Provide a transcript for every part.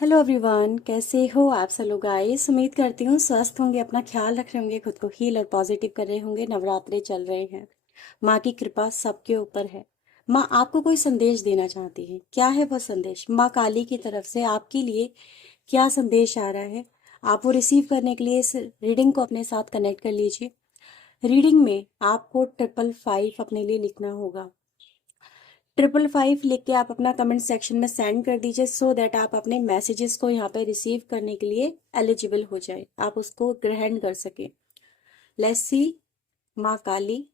Hello everyone, कैसे हो आप सब लोग। गाइस, उम्मीद करती हूँ स्वस्थ होंगे, अपना ख्याल रख रहे होंगे, खुद को हील और पॉजिटिव कर रहे होंगे। नवरात्रे चल रहे हैं, माँ की कृपा सबके ऊपर है। माँ आपको कोई संदेश देना चाहती है। क्या है वो संदेश? माँ काली की तरफ से आपके लिए क्या संदेश आ रहा है, आप वो रिसीव करने के लिए इस रीडिंग को अपने साथ कनेक्ट कर लीजिए। रीडिंग में आपको 555 अपने लिए लिखना होगा। 555 लिख के आप अपना कमेंट सेक्शन में सेंड कर दीजिए, सो दैट आप अपने मैसेजेस को यहाँ पे रिसीव करने के लिए एलिजिबल हो जाए, आप उसको ग्रहण कर सके। लेट्स सी माँ काली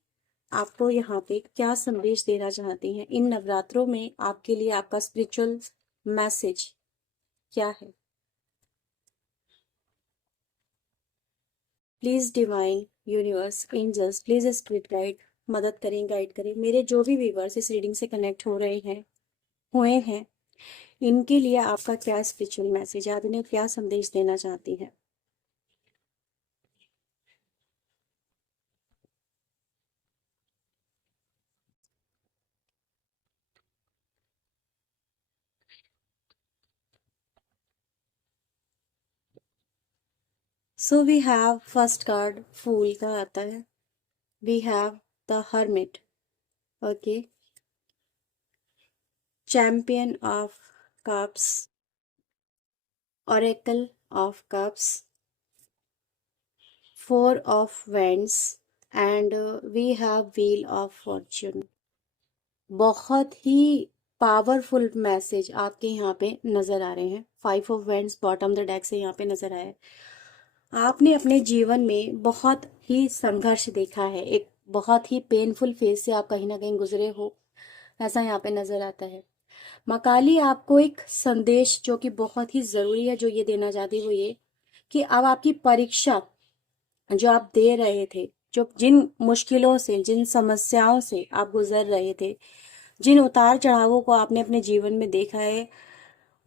आपको यहाँ पे क्या संदेश देना चाहती हैं इन नवरात्रों में। आपके लिए आपका स्पिरिचुअल मैसेज क्या है? Please divine universe angels, please spirit guide, मदद करें, गाइड करें मेरे जो भी व्यूअर्स इस रीडिंग से कनेक्ट हो रहे हैं, हुए हैं, इनके लिए आपका क्या स्पिरिचुअल मैसेज है, आप इन्हें क्या संदेश देना चाहती हैं। So we have first card fool का आता है। We have the hermit, okay, champion of cups, oracle of cups, four of wands and we have wheel of fortune. बहुत ही पावरफुल मैसेज आपके यहाँ पे नजर आ रहे हैं। 5 of vends bottom the deck से यहाँ पे नजर आया है। आपने अपने जीवन में बहुत ही संघर्ष देखा है, एक बहुत ही पेनफुल फेज से आप कहीं ना कहीं गुजरे हो, ऐसा यहाँ पे नजर आता है। माँ काली आपको एक संदेश जो कि बहुत ही जरूरी है, जो ये देना चाहती है, वो ये कि अब आपकी परीक्षा जो आप दे रहे थे, जो जिन मुश्किलों से, जिन समस्याओं से आप गुजर रहे थे, जिन उतार चढ़ावों को आपने अपने जीवन में देखा है,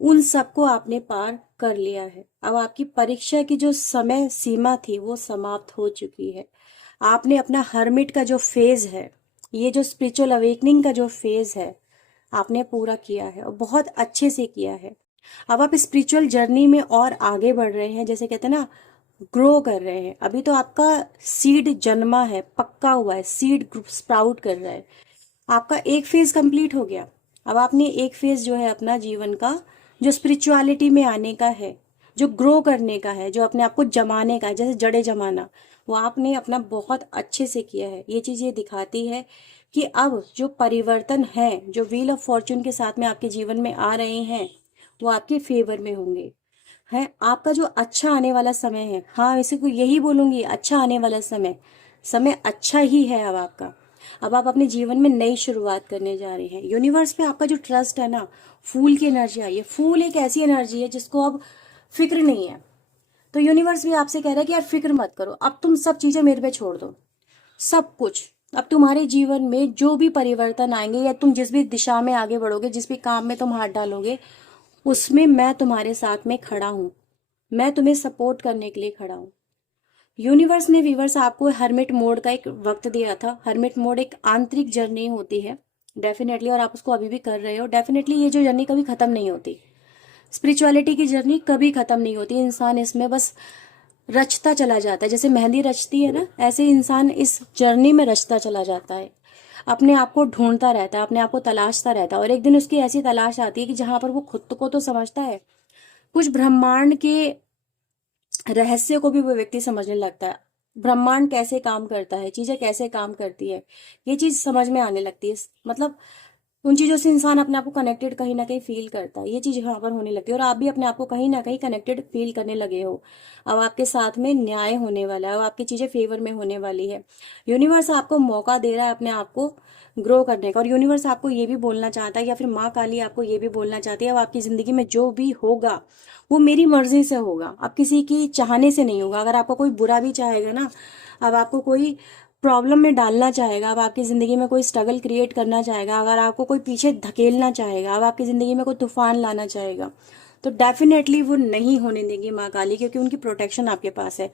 उन सबको आपने पार कर लिया है। अब आपकी परीक्षा की जो समय सीमा थी वो समाप्त हो चुकी है। आपने अपना हर्मिट का जो फेज है, ये जो स्पिरिचुअल अवेकनिंग का जो फेज है, आपने पूरा किया है और बहुत अच्छे से किया है। अब आप स्पिरिचुअल जर्नी में और आगे बढ़ रहे हैं, जैसे कहते हैं ना, ग्रो कर रहे हैं। अभी तो आपका सीड जन्मा है, पक्का हुआ है, सीड स्प्राउट कर रहा है। आपका एक फेज कंप्लीट हो गया। अब आपने एक फेज जो है अपना जीवन का, जो स्पिरिचुअलिटी में आने का है, जो ग्रो करने का है, जो अपने आप को जमाने का है, जैसे जड़े जमाना, वो आपने अपना बहुत अच्छे से किया है। ये चीज ये दिखाती है कि अब जो परिवर्तन है, जो व्हील ऑफ फॉर्च्यून के साथ में आपके जीवन में आ रहे हैं, वो आपके फेवर में होंगे। है आपका जो अच्छा आने वाला समय है, हाँ इसी को यही बोलूंगी, अच्छा आने वाला समय, समय अच्छा ही है अब आपका। अब आप अपने जीवन में नई शुरुआत करने जा रहे हैं। यूनिवर्स पे आपका जो ट्रस्ट है ना, फूल की एनर्जी आई है। फूल एक ऐसी एनर्जी है जिसको अब फिक्र नहीं है, तो यूनिवर्स भी आपसे कह रहा है कि यार फिक्र मत करो, अब तुम सब चीजें मेरे पे छोड़ दो। सब कुछ, अब तुम्हारे जीवन में जो भी परिवर्तन आएंगे, या तुम जिस भी दिशा में आगे बढ़ोगे, जिस भी काम में तुम हाथ डालोगे, उसमें मैं तुम्हारे साथ में खड़ा हूं। मैं तुम्हें सपोर्ट करने के लिए खड़ा हूं। यूनिवर्स ने वीवर्स आपको हर्मिट मोड का एक वक्त दिया था। हर्मिट मोड एक आंतरिक जर्नी होती है डेफिनेटली, और आप उसको अभी भी कर रहे हो डेफिनेटली। ये जो जर्नी कभी खत्म नहीं होती, स्पिरिचुअलिटी की जर्नी कभी खत्म नहीं होती। इंसान इसमें बस रचता चला जाता है, जैसे मेहंदी रचती है ना, ऐसे इंसान इस जर्नी में रचता चला जाता है। अपने आप को ढूंढता रहता है, अपने आप को तलाशता रहता है, और एक दिन उसकी ऐसी तलाश आती है कि जहां पर वो खुद को तो समझता है, कुछ ब्रह्मांड के रहस्य को भी वो व्यक्ति समझने लगता है। ब्रह्मांड कैसे काम करता है, चीजें कैसे काम करती है, ये चीज समझ में आने लगती है। मतलब उन चीजों से इंसान अपने आप को कनेक्टेड कहीं ना कहीं फील करता है। ये चीज यहाँ पर होने लगती है, और आप भी अपने आप को कहीं ना कहीं कनेक्टेड फील करने लगे हो। अब आपके साथ में न्याय होने वाला है, अब आपकी चीजें फेवर में होने वाली है। यूनिवर्स आपको मौका दे रहा है अपने आप को ग्रो करने का, और यूनिवर्स आपको ये भी बोलना चाहता है, या फिर माँ काली आपको ये भी बोलना चाहती है, अब आपकी जिंदगी में जो भी होगा वो मेरी मर्जी से होगा, अब किसी की चाहने से नहीं होगा। अगर आपको कोई बुरा भी चाहेगा ना, अब आपको कोई प्रॉब्लम में डालना चाहेगा, अब आपकी जिंदगी में कोई स्ट्रगल क्रिएट करना चाहेगा, अगर आपको कोई पीछे धकेलना चाहेगा, अब आपकी जिंदगी में कोई तूफान लाना चाहेगा, तो डेफिनेटली वो नहीं होने देंगी माँ काली, क्योंकि उनकी प्रोटेक्शन आपके पास है।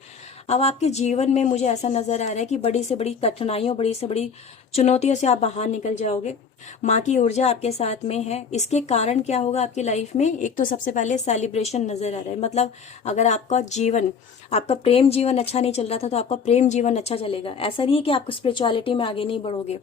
अब आपके जीवन में मुझे ऐसा नजर आ रहा है कि बड़ी से बड़ी कठिनाइयों, बड़ी से बड़ी चुनौतियों से आप बाहर निकल जाओगे। माँ की ऊर्जा आपके साथ में है। इसके कारण क्या होगा आपकी लाइफ में, एक तो सबसे पहले सेलिब्रेशन नजर आ रहा है। मतलब अगर आपका जीवन, आपका प्रेम जीवन अच्छा नहीं चल रहा था, तो आपका प्रेम जीवन अच्छा चलेगा। ऐसा नहीं है कि आप स्पिरिचुअलिटी में आगे नहीं बढ़ोगे,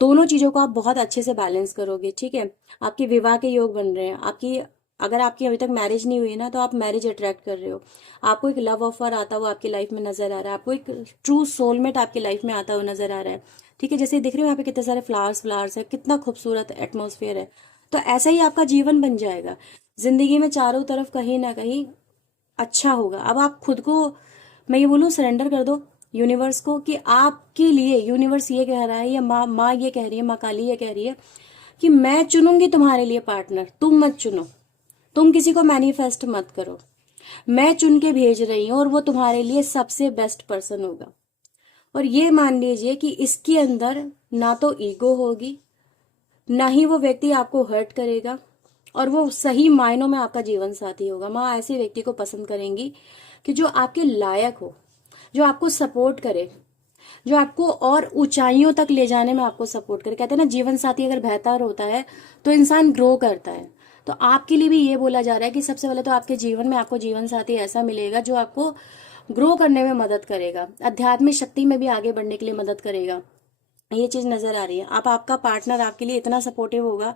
दोनों चीजों को आप बहुत अच्छे से बैलेंस करोगे। ठीक है, आपके विवाह के योग बन रहे हैं। आपकी, अगर आपकी अभी तक मैरिज नहीं हुई ना, तो आप मैरिज अट्रैक्ट कर रहे हो। आपको एक लव ऑफर आता हुआ आपकी लाइफ में नजर आ रहा है। आपको एक ट्रू सोलमेट आपकी लाइफ में आता हुआ नजर आ रहा है। ठीक है, जैसे देख रहे हो यहाँ पे कितने सारे फ्लावर्स फ्लावर्स है, कितना खूबसूरत एटमोसफियर है। तो ऐसा ही आपका जीवन बन जाएगा। जिंदगी में चारों तरफ कहीं ना कहीं अच्छा होगा। अब आप खुद को, मैं ये बोलूँ, सरेंडर कर दो यूनिवर्स को, कि आपके लिए यूनिवर्स ये कह रहा है, या माँ ये कह रही है, माँ काली ये कह रही है कि मैं चुनूंगी तुम्हारे लिए पार्टनर, तुम मत चुनो। तुम किसी को मैनिफेस्ट मत करो, मैं चुन के भेज रही हूँ और वो तुम्हारे लिए सबसे बेस्ट पर्सन होगा। और ये मान लीजिए कि इसके अंदर ना तो ईगो होगी, ना ही वो व्यक्ति आपको हर्ट करेगा, और वो सही मायनों में आपका जीवन साथी होगा। माँ ऐसे व्यक्ति को पसंद करेंगी कि जो आपके लायक हो, जो आपको सपोर्ट करे, जो आपको और ऊंचाइयों तक ले जाने में आपको सपोर्ट करे। कहते हैं ना, जीवन साथी अगर बेहतर होता है तो इंसान ग्रो करता है। तो आपके लिए भी ये बोला जा रहा है कि सबसे पहले तो आपके जीवन में आपको जीवन साथी ऐसा मिलेगा जो आपको ग्रो करने में मदद करेगा, आध्यात्मिक शक्ति में भी आगे बढ़ने के लिए मदद करेगा। ये चीज नजर आ रही है। अब आपका पार्टनर आपके लिए इतना सपोर्टिव होगा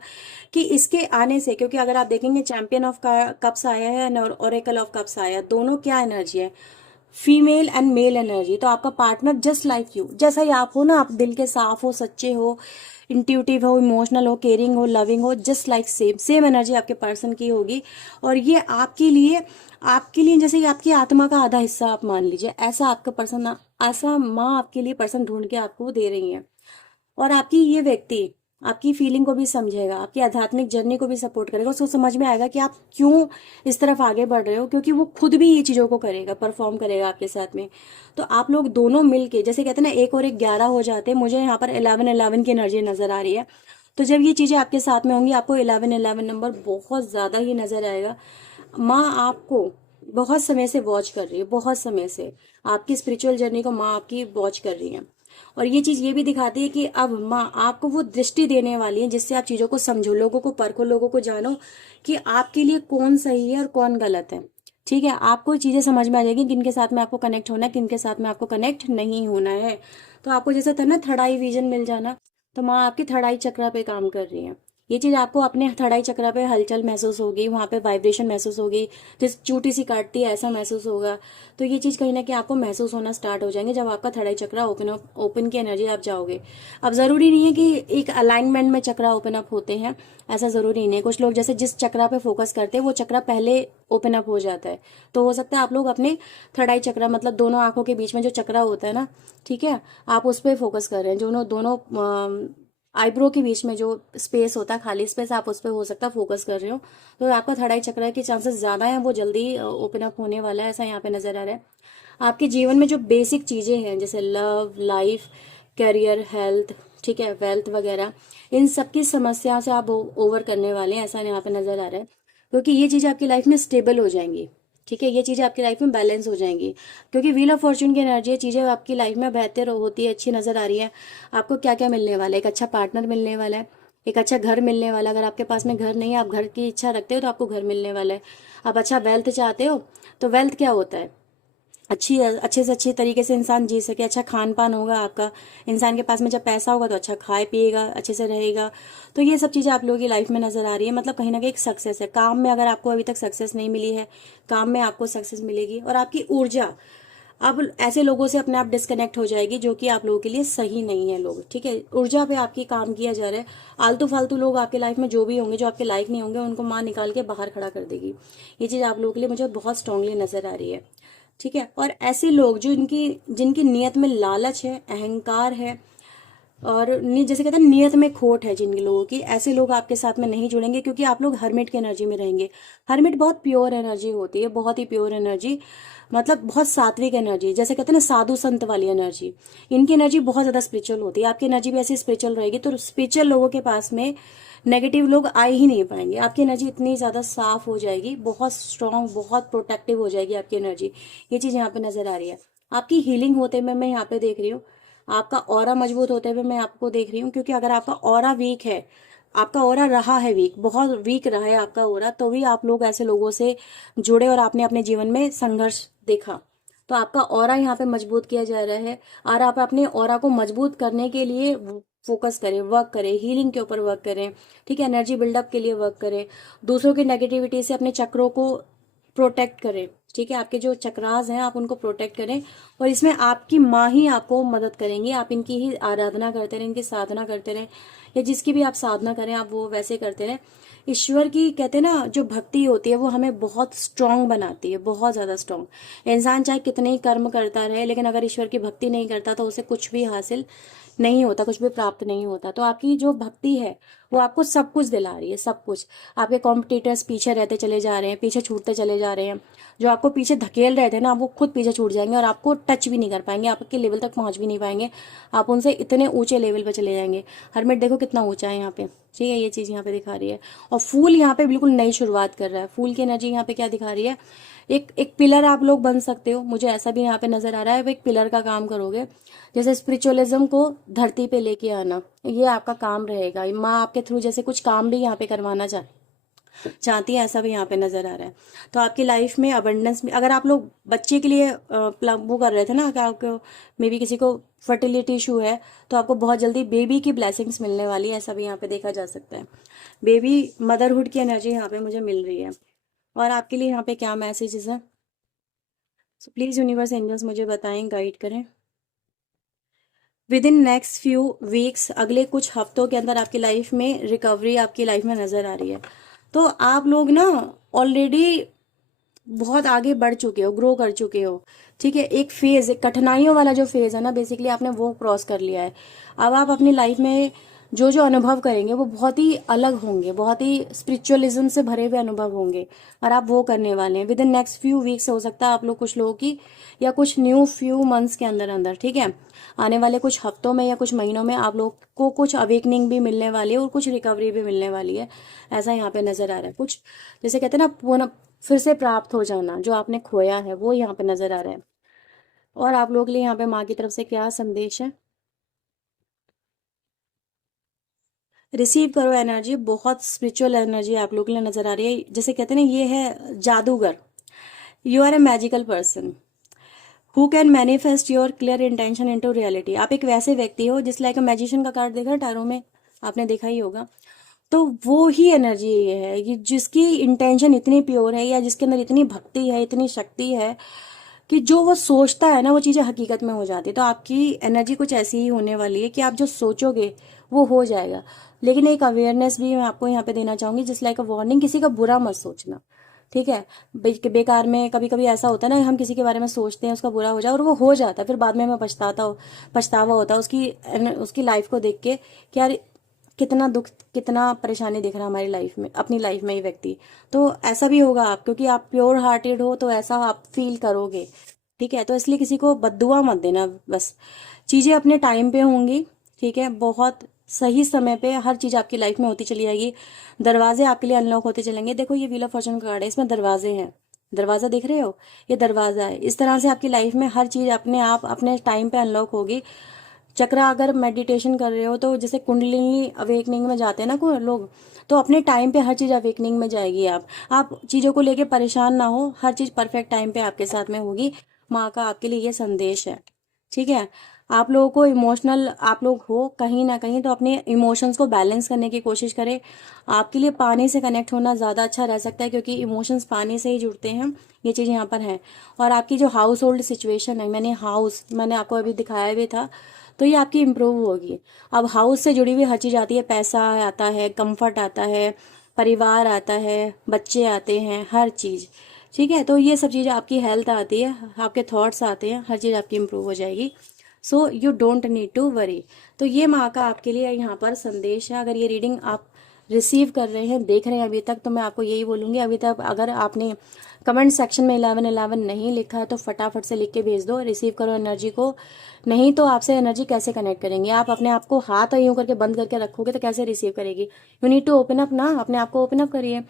कि इसके आने से, क्योंकि अगर आप देखेंगे चैंपियन ऑफ कप्स आया है और ओरेकल ऑफ कप्स आया है, दोनों क्या एनर्जी है, फीमेल एंड मेल एनर्जी। तो आपका पार्टनर जस्ट लाइक यू, जैसा ही आप हो ना, आप दिल के साफ हो, सच्चे हो, इंट्यूटिव हो, इमोशनल हो, केयरिंग हो, लविंग हो, just like same same energy आपके पर्सन की होगी। और ये आपके लिए जैसे कि आपकी आत्मा का आधा हिस्सा आप मान लीजिए, ऐसा आपका पर्सन, ऐसा माँ आपके लिए पर्सन ढूंढ के आपको दे रही है। और आपकी ये व्यक्ति आपकी फीलिंग को भी समझेगा, आपकी आध्यात्मिक जर्नी को भी सपोर्ट करेगा। उसको समझ में आएगा कि आप क्यों इस तरफ आगे बढ़ रहे हो, क्योंकि वो खुद भी ये चीजों को करेगा, परफॉर्म करेगा आपके साथ में। तो आप लोग दोनों मिलके, जैसे कहते हैं ना, एक और एक 11 हो जाते हैं, मुझे यहाँ पर 11-11 की एनर्जी नजर आ रही है। तो जब ये चीजें आपके साथ में होंगी, आपको 11-11 नंबर बहुत ज्यादा ही नजर आएगा। माँ आपको बहुत समय से वॉच कर रही है, बहुत समय से आपकी स्पिरिचुअल जर्नी को माँ आपकी वॉच कर रही है। और ये चीज ये भी दिखाती है कि अब माँ आपको वो दृष्टि देने वाली है जिससे आप चीजों को समझो, लोगों को परखो, लोगों को जानो कि आपके लिए कौन सही है और कौन गलत है। ठीक है, आपको चीजें समझ में आ जाएगी किनके साथ में आपको कनेक्ट होना है, किनके साथ में आपको कनेक्ट नहीं होना है। तो आपको जैसा था ना थर्ड आई विजन मिल जाना, तो माँ आपकी थर्ड आई चक्र पे काम कर रही है। ये चीज आपको अपने थर्ड आई चक्र पे हलचल महसूस होगी, वहां पे वाइब्रेशन महसूस होगी, जिस चूटी सी काटती है ऐसा महसूस होगा। तो ये चीज कहीं ना कहीं आपको महसूस होना स्टार्ट हो जाएंगे जब आपका थर्ड आई चक्र ओपन की एनर्जी आप जाओगे। अब जरूरी नहीं है कि एक अलाइनमेंट में चक्र ओपन अप होते हैं, ऐसा जरूरी नहीं है। कुछ लोग जैसे जिस चक्र पे फोकस करते हैं वो चक्र पहले ओपन अप हो जाता है। तो हो सकता है आप लोग अपने थर्ड आई चक्र, मतलब दोनों आंखों के बीच में जो चक्र होता है ना, ठीक है, आप उस पर फोकस कर रहे हैं। दोनों दोनों आईब्रो के बीच में जो स्पेस होता है, खाली स्पेस, आप उस पर हो सकता है फोकस कर रहे हो। तो आपका थर्ड आई चक्र के चांसेस ज्यादा है, वो जल्दी ओपन अप होने वाला है, ऐसा यहाँ पे नजर आ रहा है। आपके जीवन में जो बेसिक चीजें हैं, जैसे लव, लाइफ, करियर, हेल्थ, ठीक है, वेल्थ वगैरह, इन सब की समस्या से आप ओवर करने वाले हैं, ऐसा यहाँ पे नजर आ रहा है। क्योंकि ये चीजें आपकी लाइफ में स्टेबल हो जाएंगी। ठीक है, ये चीजें आपकी लाइफ में बैलेंस हो जाएंगी, क्योंकि व्हील ऑफ फॉर्च्यून की एनर्जी, चीजें आपकी लाइफ में बेहतर होती है, अच्छी नजर आ रही है। आपको क्या क्या मिलने वाला है, एक अच्छा पार्टनर मिलने वाला है, एक अच्छा घर मिलने वाला है। अगर आपके पास में घर नहीं है, आप घर की इच्छा रखते हो, तो आपको घर मिलने वाला है। आप अच्छा वेल्थ चाहते हो, तो वेल्थ क्या होता है, अच्छे से अच्छे तरीके से इंसान जी सके, अच्छा खान पान होगा आपका। इंसान के पास में जब पैसा होगा तो अच्छा खाए पिएगा, अच्छे से रहेगा। तो ये सब चीज़ें आप लोगों की लाइफ में नजर आ रही है। मतलब कहीं ना कहीं एक सक्सेस है। काम में अगर आपको अभी तक सक्सेस नहीं मिली है, काम में आपको सक्सेस मिलेगी। और आपकी ऊर्जा अब ऐसे लोगों से अपने आप डिस्कनेक्ट हो जाएगी जो कि आप लोगों के लिए सही नहीं है लोग। ठीक है, ऊर्जा पे आपकी काम किया जा रहा है। आलतू फालतू लोग आपके लाइफ में जो भी होंगे, जो आपके लाइक नहीं होंगे, उनको माँ निकाल के बाहर खड़ा कर देगी। ये चीज़ आप लोगों के लिए मुझे बहुत स्ट्रांगली नजर आ रही है। ठीक है, और ऐसे लोग जो जिनकी नीयत में लालच है, अहंकार है, और जैसे कहते हैं नियत में खोट है जिन लोगों की, ऐसे लोग आपके साथ में नहीं जुड़ेंगे, क्योंकि आप लोग हर्मिट की एनर्जी में रहेंगे। हर्मिट बहुत प्योर एनर्जी होती है, बहुत ही प्योर एनर्जी, मतलब बहुत सात्विक एनर्जी, जैसे कहते हैं ना साधु संत वाली एनर्जी। इनकी एनर्जी बहुत ज्यादा स्पिरिचुअल होती है, आपकी एनर्जी भी ऐसी स्पिरिचुअल रहेगी, तो स्पिरिचुअल लोगों के पास में नेगेटिव लोग आ ही नहीं पाएंगे। आपकी एनर्जी इतनी ज्यादा साफ हो जाएगी, बहुत स्ट्रांग, बहुत प्रोटेक्टिव हो जाएगी आपकी एनर्जी। ये चीज यहाँ पे नजर आ रही है। आपकी हीलिंग होते हुए मैं यहाँ पे देख रही हूँ, आपका ऑरा मजबूत होते हुए मैं आपको देख रही हूँ, क्योंकि अगर आपका ऑरा वीक है, आपका ऑरा रहा है वीक, बहुत वीक रहा है आपका ऑरा, तो भी आप लोग ऐसे लोगों से जुड़े और आपने अपने जीवन में संघर्ष देखा, तो आपका ऑरा यहाँ पे मजबूत किया जा रहा है। और आप अपने ऑरा को मजबूत करने के लिए फोकस करें, वर्क करें, हीलिंग के ऊपर वर्क करें, ठीक है, एनर्जी बिल्डअप के लिए वर्क करें, दूसरों की नेगेटिविटी से अपने चक्रों को प्रोटेक्ट करें, ठीक है, आपके जो चक्रास हैं आप उनको प्रोटेक्ट करें। और इसमें आपकी माँ ही आपको मदद करेंगी, आप इनकी ही आराधना करते रहें, इनकी साधना करते रहें, या जिसकी भी आप साधना करें आप वो वैसे करते रहें। ईश्वर की कहते हैं ना जो भक्ति होती है वो हमें बहुत स्ट्रांग बनाती है, बहुत ज्यादा स्ट्रांग। इंसान चाहे कितने ही कर्म करता रहे, लेकिन अगर ईश्वर की भक्ति नहीं करता तो उसे कुछ भी हासिल नहीं होता, कुछ भी प्राप्त नहीं होता। तो आपकी जो भक्ति है वो आपको सब कुछ दिला रही है, सब कुछ। आपके कॉम्पिटिटर्स पीछे रहते चले जा रहे हैं, पीछे छूटते चले जा रहे हैं, जो आपको पीछे धकेल रहे थे ना, वो खुद पीछे छूट जाएंगे और आपको टच भी नहीं कर पाएंगे, आपके लेवल तक पहुंच भी नहीं पाएंगे, आप उनसे इतने ऊंचे लेवल पर चले जाएंगे। हरमिट देखो कितना ऊंचा है यहाँ पे, ठीक है, ये चीज यहाँ पे दिखा रही है। और फूल यहाँ पे बिल्कुल नई शुरुआत कर रहा है, फूल की एनर्जी यहाँ पे क्या दिखा रही है, एक एक पिलर आप लोग बन सकते हो, मुझे ऐसा भी यहाँ पे नजर आ रहा है, वो एक पिलर का काम करोगे, जैसे स्पिरिचुअलिज्म को धरती पे लेके आना, ये आपका काम रहेगा। माँ आपके थ्रू जैसे कुछ काम भी यहाँ पे करवाना चाहती है, ऐसा भी यहाँ पे नजर आ रहा है। तो आपकी लाइफ में अबंडेंस में, अगर आप लोग बच्चे के लिए वो कर रहे थे ना कि आपको मे बी किसी को फर्टिलिटी इशू है, तो आपको बहुत जल्दी बेबी की ब्लेसिंग्स मिलने वाली है, ऐसा भी यहाँ पे देखा जा सकता है। बेबी मदरहुड की एनर्जी यहाँ पे मुझे मिल रही है। और आपके लिए यहाँ पे क्या मैसेजेस है, सो प्लीज यूनिवर्स एंजल्स मुझे बताएं, गाइड करें। With in next few weeks, अगले कुछ हफ्तों के अंदर आपकी लाइफ में रिकवरी आपकी लाइफ में नजर आ रही है। तो आप लोग ना ऑलरेडी बहुत आगे बढ़ चुके हो, ग्रो कर चुके हो, ठीक है। एक फेज, एक कठिनाइयों वाला जो फेज है ना, बेसिकली आपने वो क्रॉस कर लिया है। अब आप अपनी लाइफ में जो जो अनुभव करेंगे वो बहुत ही अलग होंगे, बहुत ही स्पिरिचुअलिज्म से भरे हुए अनुभव होंगे, और आप वो करने वाले हैं with in next few weeks. हो सकता है आप लोग, कुछ लोगों की, या कुछ न्यू फ्यू मंथ्स के अंदर अंदर, ठीक है, आने वाले कुछ हफ्तों में या कुछ महीनों में आप लोग को कुछ अवेकनिंग भी मिलने वाली है और कुछ रिकवरी भी मिलने वाली है, ऐसा यहाँ पे नजर आ रहा है। कुछ जैसे कहते हैं ना फिर से प्राप्त हो जाना, जो आपने खोया है वो यहाँ पे नजर आ रहा है। और आप लोग के लिए यहाँ पे माँ की तरफ से क्या संदेश है, रिसीव करो एनर्जी, बहुत स्पिरिचुअल एनर्जी आप लोग के लिए नजर आ रही है। जैसे कहते हैं ना, ये है जादूगर, you are a magical person who can manifest your clear intention into reality. आप एक वैसे व्यक्ति हो जिस लाइक मैजिशियन का कार्ड देखा टैरो में, आपने देखा ही होगा, तो वो ही एनर्जी ये है कि जिसकी इंटेंशन इतनी प्योर है, या जिसके अंदर इतनी भक्ति है, इतनी शक्ति है, कि जो वो सोचता है ना वो चीजें हकीकत में हो जाती है। तो आपकी एनर्जी कुछ ऐसी ही होने वाली है कि आप जो सोचोगे वो हो जाएगा। लेकिन एक अवेयरनेस भी मैं आपको यहाँ पे देना चाहूंगी, जिस लाइक अ वार्निंग, किसी का बुरा मत सोचना, ठीक है। बेकार में कभी कभी ऐसा होता है ना, हम किसी के बारे में सोचते हैं उसका बुरा हो जाए और वो हो जाता है, फिर बाद में हमें पछतावा होता है उसकी लाइफ को देख के कि यार कितना दुख, कितना परेशानी दिख रहा है हमारी लाइफ में, अपनी लाइफ में ही व्यक्ति। तो ऐसा भी होगा आप, क्योंकि आप प्योर हार्टेड हो तो ऐसा आप फील करोगे, ठीक है। तो इसलिए किसी को बद्दुआ मत देना, बस चीजें अपने टाइम पे होंगी, ठीक है, बहुत सही समय पे हर चीज आपकी लाइफ में होती चली जाएगी, दरवाजे आपके लिए अनलॉक होते चलेंगे। देखो ये व्हील ऑफ फॉर्चून कार्ड है, इसमें दरवाजे हैं, दरवाजा देख रहे हो, ये दरवाजा है। इस तरह से आपकी लाइफ में हर चीज अपने आप अपने टाइम पे अनलॉक होगी। चक्र, अगर मेडिटेशन कर रहे हो तो जैसे कुंडलिनी अवेकनिंग में जाते हैं ना कोई लोग, तो अपने टाइम पे हर चीज अवेकनिंग में जाएगी। आप चीजों को लेके परेशान ना हो, हर चीज परफेक्ट टाइम पे आपके साथ में होगी। माँ का आपके लिए ये संदेश है, ठीक है। आप लोगों को इमोशनल, आप लोग हो कहीं ना कहीं, तो अपने इमोशंस को बैलेंस करने की कोशिश करें। आपके लिए पानी से कनेक्ट होना ज्यादा अच्छा रह सकता है, क्योंकि इमोशंस पानी से ही जुड़ते हैं, ये चीज यहाँ पर है। और आपकी जो हाउस होल्ड सिचुएशन है, मैंने आपको अभी दिखाया भी था, तो ये आपकी इम्प्रूव होगी। अब हाउस से जुड़ी हुई हर चीज आती है, पैसा आता है, कंफर्ट आता है, परिवार आता है, बच्चे आते हैं, हर चीज, ठीक है। तो ये सब चीजें, आपकी हेल्थ आती है, आपके थॉट्स आते हैं, हर चीज आपकी इम्प्रूव हो जाएगी। So you don't need to worry. तो ये माँ का आपके लिए यहाँ पर संदेश है। अगर ये रीडिंग आप रिसीव कर रहे हैं, देख रहे हैं अभी तक, तो मैं आपको यही बोलूँगी, अभी तक अगर आपने कमेंट सेक्शन में 1111 नहीं लिखा है तो फटाफट से लिख के भेज दो, रिसीव करो एनर्जी को। नहीं तो आपसे एनर्जी कैसे कनेक्ट करेंगे? आप अपने आप को हाथ यूं करके बंद करके रखोगे तो कैसे रिसीव करेगी? You need to open up ना, अपने आप को ओपन अप करिए।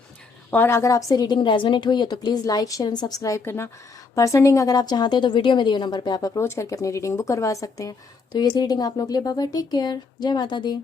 और अगर आपसे रीडिंग रेजोनेट हुई है तो please like share and subscribe करना। पर्सनलिंग अगर आप चाहते हैं तो वीडियो में दिए नंबर पे आप अप्रोच करके अपनी रीडिंग बुक करवा सकते हैं। तो ये थी रीडिंग आप लोग के लिए। बाय बाय, टेक केयर, जय माता दी।